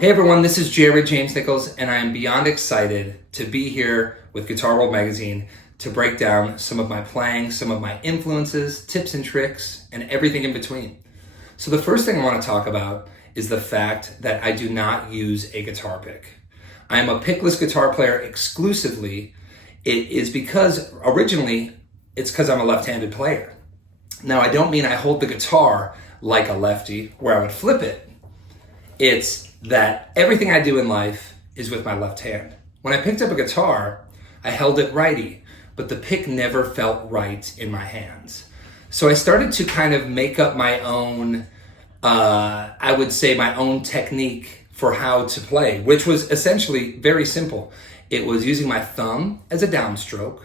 Hey everyone, this is Jared James Nichols, and I am beyond excited to be here with Guitar World Magazine to break down some of my playing, some of my influences, tips and tricks, and everything in between. So the first thing I want to talk about is the fact that I do not use a guitar pick. I am a pickless guitar player exclusively. It is because originally it's because I'm a left-handed player. Now I don't mean I hold the guitar like a lefty where I would flip it. It's that everything I do in life is with my left hand. When I picked up a guitar, I held it righty, but the pick never felt right in my hands. So I started to kind of make up my own, I would say my own technique for how to play, which was essentially very simple. It was using my thumb as a downstroke,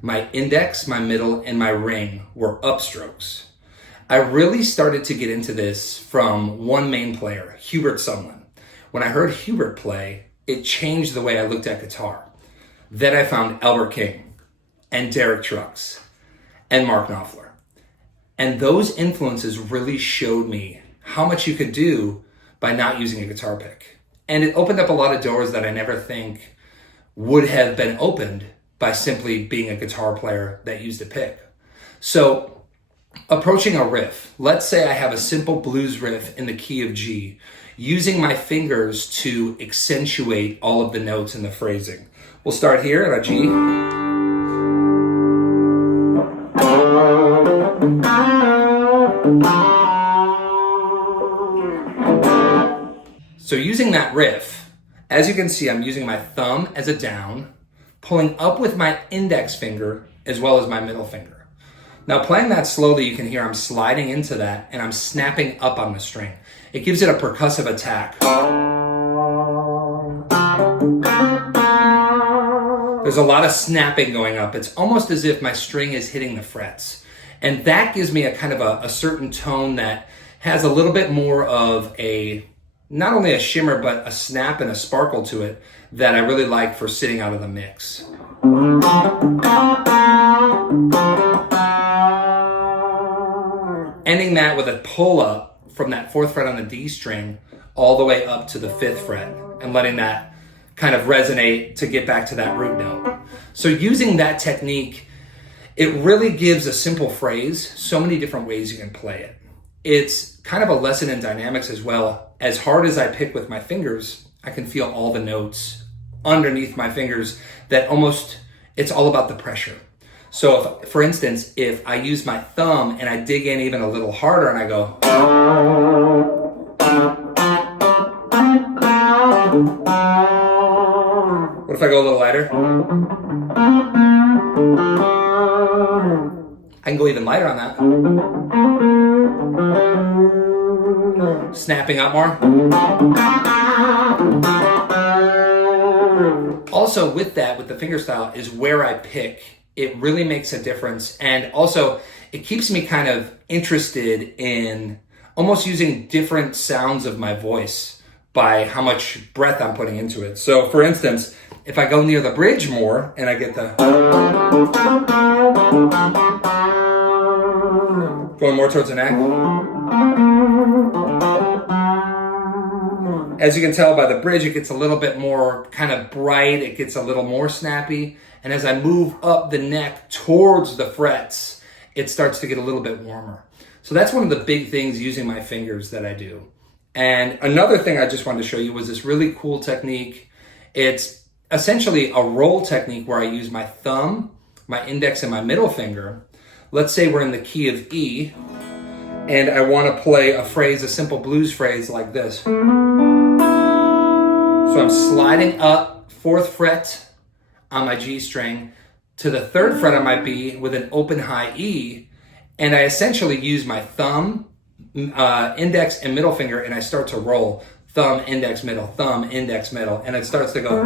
my index, my middle, and my ring were upstrokes. I really started to get into this from one main player, Hubert Sumlin. When I heard Hubert play, it changed the way I looked at guitar. Then I found Albert King and Derek Trucks and Mark Knopfler. And those influences really showed me how much you could do by not using a guitar pick. And it opened up a lot of doors that I never think would have been opened by simply being a guitar player that used a pick. So approaching a riff, let's say I have a simple blues riff in the key of G, using my fingers to accentuate all of the notes in the phrasing. We'll start here at a G. So using that riff, as you can see, I'm using my thumb as a down, pulling up with my index finger as well as my middle finger. Now playing that slowly, you can hear I'm sliding into that and I'm snapping up on the string. It gives it a percussive attack. There's a lot of snapping going up. It's almost as if my string is hitting the frets. And that gives me a kind of a certain tone that has a little bit more of a, not only a shimmer, but a snap and a sparkle to it that I really like for sitting out of the mix. Ending that with a pull up from that fourth fret on the D string all the way up to the fifth fret and letting that kind of resonate to get back to that root note. So using that technique, it really gives a simple phrase so many different ways you can play it. It's kind of a lesson in dynamics as well. As hard as I pick with my fingers, I can feel all the notes underneath my fingers that almost, it's all about the pressure. So if, for instance, if I use my thumb and I dig in even a little harder and I go, what if I go a little lighter? I can go even lighter on that. Snapping up more. Also with that, with the fingerstyle, is where I pick. It really makes a difference. And also it keeps me kind of interested in almost using different sounds of my voice by how much breath I'm putting into it. So for instance, if I go near the bridge more and I get the, going more towards the neck. As you can tell by the bridge, it gets a little bit more kind of bright. It gets a little more snappy. And as I move up the neck towards the frets, it starts to get a little bit warmer. So that's one of the big things using my fingers that I do. And another thing I just wanted to show you was this really cool technique. It's essentially a roll technique where I use my thumb, my index, and my middle finger. Let's say we're in the key of E, and I want to play a phrase, a simple blues phrase like this. So I'm sliding up fourth fret on my G string to the third fret on my B with an open high E, and I essentially use my thumb, index, and middle finger, and I start to roll thumb, index, middle, thumb, index, middle, and it starts to go.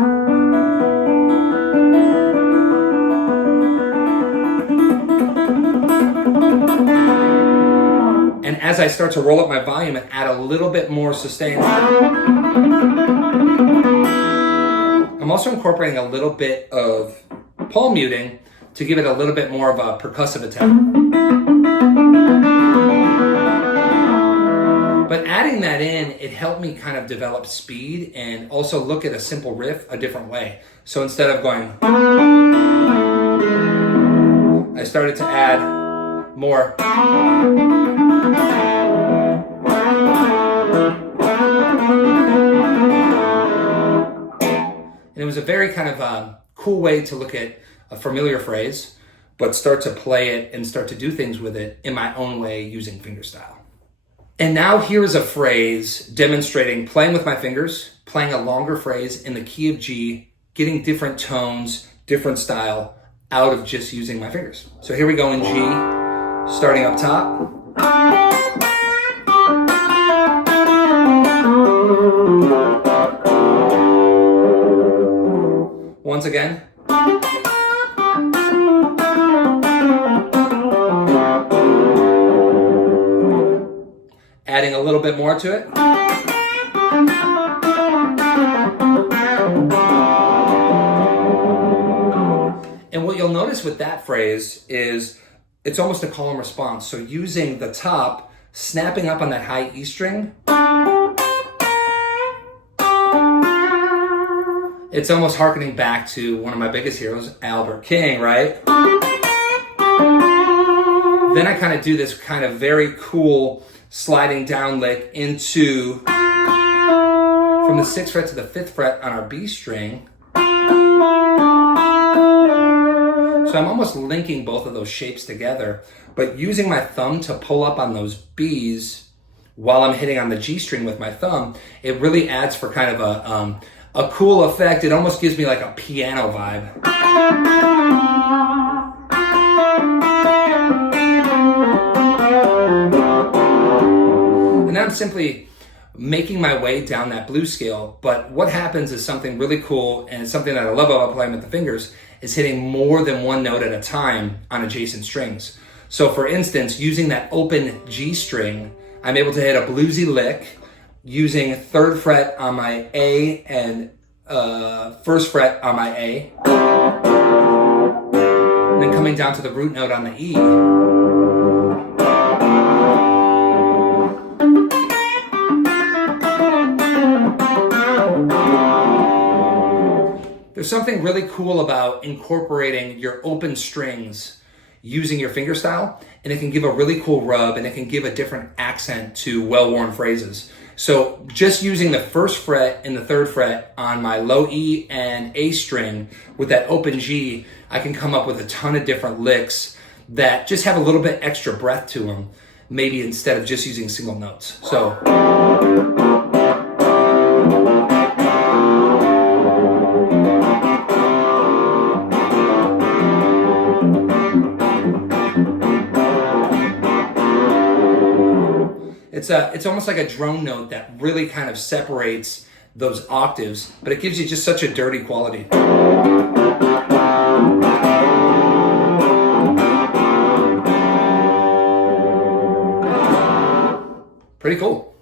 And as I start to roll up my volume and add a little bit more sustain, I'm also incorporating a little bit of palm muting to give it a little bit more of a percussive attack. But adding that in, it helped me kind of develop speed and also look at a simple riff a different way. So instead of going, I started to add more. And it was a very kind of cool way to look at a familiar phrase, but start to play it and start to do things with it in my own way using fingerstyle. And now here is a phrase demonstrating playing with my fingers, playing a longer phrase in the key of G, getting different tones, different style out of just using my fingers. So here we go in G, starting up top. Once again. Adding a little bit more to it. And what you'll notice with that phrase is it's almost a call and response. So using the top, snapping up on that high E string, it's almost hearkening back to one of my biggest heroes, Albert King, right? Then I kind of do this kind of very cool sliding down lick into, from the 6th fret to the 5th fret on our B string. So I'm almost linking both of those shapes together, but using my thumb to pull up on those Bs while I'm hitting on the G string with my thumb, it really adds for kind of a cool effect. It almost gives me like a piano vibe. And I'm simply making my way down that blues scale, but what happens is something really cool, and it's something that I love about playing with the fingers, is hitting more than one note at a time on adjacent strings. So for instance, using that open G string, I'm able to hit a bluesy lick using 3rd fret on my A and 1st fret on my A, and then coming down to the root note on the E. There's something really cool about incorporating your open strings using your fingerstyle, and it can give a really cool rub, and it can give a different accent to well-worn phrases. So just using the 1st fret and the 3rd fret on my low E and A string with that open G, I can come up with a ton of different licks that just have a little bit extra breath to them, maybe instead of just using single notes. So. It's almost like a drone note that really kind of separates those octaves, but it gives you just such a dirty quality. Pretty cool.